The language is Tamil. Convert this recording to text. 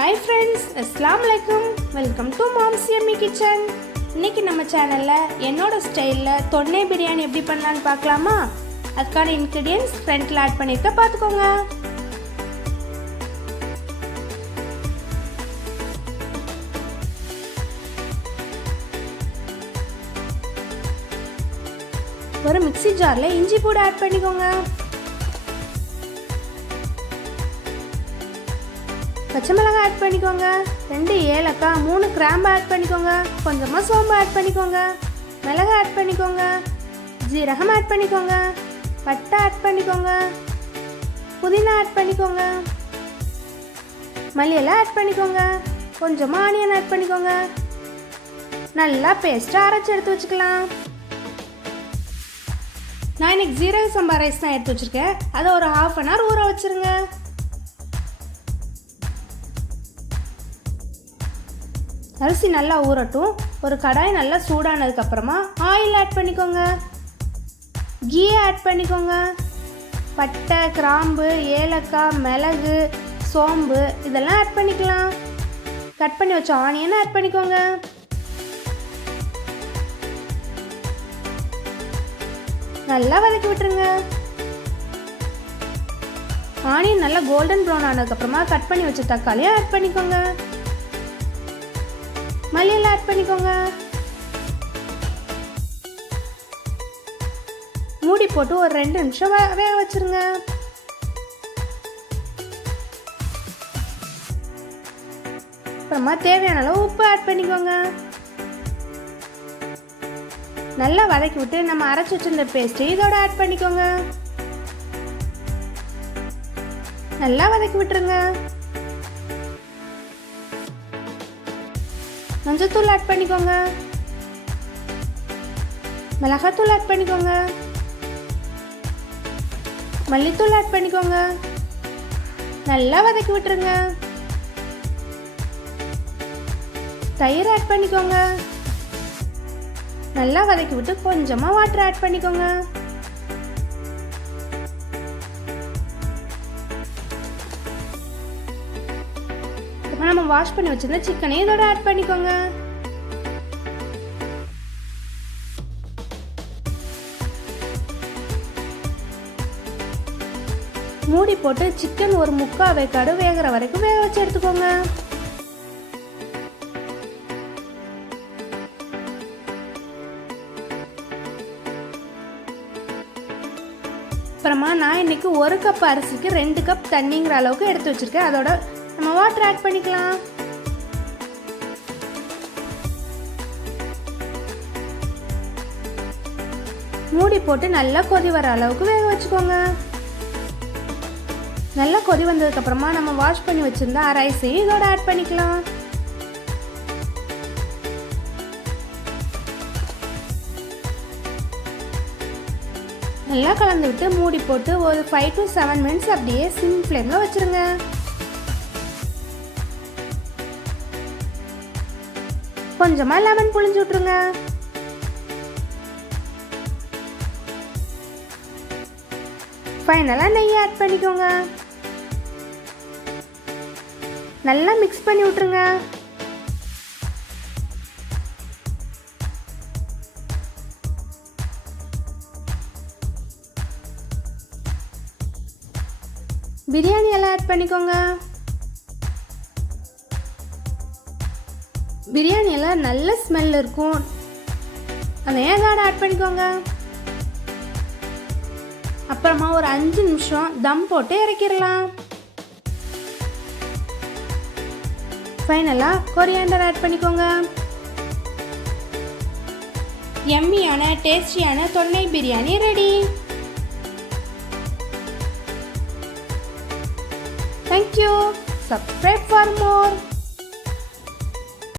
ஹாய் ஃப்ரெண்ட்ஸ், அஸ்ஸலாமு அலைக்கும். Welcome to moms yummy kitchen. இன்றைக்கி நம்ம சேனலில் என்னோட ஸ்டைலில் தொன்னை பிரியாணி எப்படி பண்ணலான்னு பார்க்கலாமா? அதுக்கான இன்க்ரீடியன்ட்ஸ் ஃப்ரண்ட்டில் ஆட் பண்ணியிருக்க பார்த்துக்கோங்க. ஒரு மிக்ஸி ஜாரில் இஞ்சி பூடு ஆட் பண்ணிக்கோங்க. பச்சை மிளகாய் ஆட் பண்ணிக்கோங்க. 2 ஏலக்காய், 3 கிராம்பு ஆட் பண்ணிக்கோங்க. கொஞ்சமாக சோம்பு ஆட் பண்ணிக்கோங்க. மிளகாய் ஆட் பண்ணிக்கோங்க. ஜீரகம் ஆட் பண்ணிக்கோங்க. பட்டை ஆட் பண்ணிக்கோங்க. புதினா ஆட் பண்ணிக்கோங்க. மல்லி இலை ஆட் பண்ணிக்கோங்க. கொஞ்சமாக ஆனியன் ஆட் பண்ணிக்கோங்க. நல்லா பேஸ்ட்டாக அரைச்சி எடுத்து வச்சுக்கலாம். நான் இன்னைக்கு ஜீரக சம்பா ரைஸ் தான் எடுத்து வச்சுருக்கேன். அதை ஒரு 1/2 hour ஊற வச்சுருங்க. அரிசி நல்லா ஊறட்டும். ஒரு கடாய் நல்லா சூடானதுக்கப்புறமா ஆயில் ஆட் பண்ணிக்கோங்க. கீ ஆட் பண்ணிக்கோங்க. பட்டை, கிராம்பு, ஏலக்காய், மிளகு, சோம்பு இதெல்லாம் ஆட் பண்ணிக்கலாம். கட் பண்ணி வச்ச ஆனியன் ஆட் பண்ணிக்கோங்க. நல்லா வதக்கி விட்டுருங்க. ஆனியன் நல்லா கோல்டன் ப்ரௌன் ஆனதுக்கப்புறமா கட் பண்ணி வச்ச தக்காளியை ஆட் பண்ணிக்கோங்க. மல்லியில் ஆட் பண்ணிக்கோங்க. மூடி போட்டு ஒரு 2 நிமிஷம் வேக வச்சிருங்க. அப்புறமா தேவையான அளவு உப்பு ஆட் பண்ணிக்கோங்க. நல்லா வதக்கி விட்டு நம்ம அரைச்சி வச்சிருந்த பேஸ்ட் இதோட ஆட் பண்ணிக்கோங்க. நல்லா வதக்கி விட்டுருங்க. மஞ்சத்தூள் ஆட் பண்ணிக்கோங்க. மிளகாத்தூள் ஆட் பண்ணிக்கோங்க. மல்லித்தூள் ஆட் பண்ணிக்கோங்க. நல்லா வதக்கி விட்டுருங்க. தயிர் ஆட் பண்ணிக்கோங்க. நல்லா வதக்கி விட்டு கொஞ்சமாக வாட்டர் ஆட் பண்ணிக்கோங்க. நம்ம வாஷ் பண்ணி வச்சிருந்த சிக்கனை இதோட ஆட் பண்ணிக்கோங்க. மூடி போட்டு சிக்கன் ஒரு 3/4 வேக்காடு வேகிற வரைக்கும் வேக வச்சு எடுத்துக்கோங்க. அப்புறமா நான் இன்னைக்கு 1 கப் அரிசிக்கு 2 கப் தண்ணிங்கிற அளவுக்கு எடுத்து வச்சிருக்கேன். அதோட நம்ம வாட்டர் ஆட் பண்ணிக்கலாம். மூடி போட்டு நல்லா கொதி வர அளவுக்கு வேக வச்சுக்கோங்க. நல்லா கொதி வந்ததுக்கு அப்புறமா நம்ம வாஷ் பண்ணி வச்சிருந்த ரைஸையும் இதோட ஆட் பண்ணிக்கலாம். நல்லா கலந்து விட்டு மூடி போட்டு ஒரு 5 to 7 minutes அப்படியே சிம் ஃப்ளேம்ல வச்சிருங்க. கொஞ்சமா லெமன் புழிஞ்சு விட்டுருங்க. ஃபைனலா நெய் ஆட் பண்ணிக்கோங்க. நல்லா மிக்ஸ் பண்ணி விட்டுருங்க. பிரியாணி எல்லாம் ஆட் பண்ணிக்கோங்க. பிரியாணி எல்லாம் நல்ல ஸ்மெல் இருக்கும். அதை ஏதோட ஆட் பண்ணிக்கோங்க. அப்புறமா ஒரு 5 நிமிஷம் தம் போட்டு இறக்கிடலாம். ஃபைனலாக கொரியாண்டர் ஆட் பண்ணிக்கோங்க. யம்மியான டேஸ்டியான தொன்னை biryani ready. Thank you. Subscribe for more.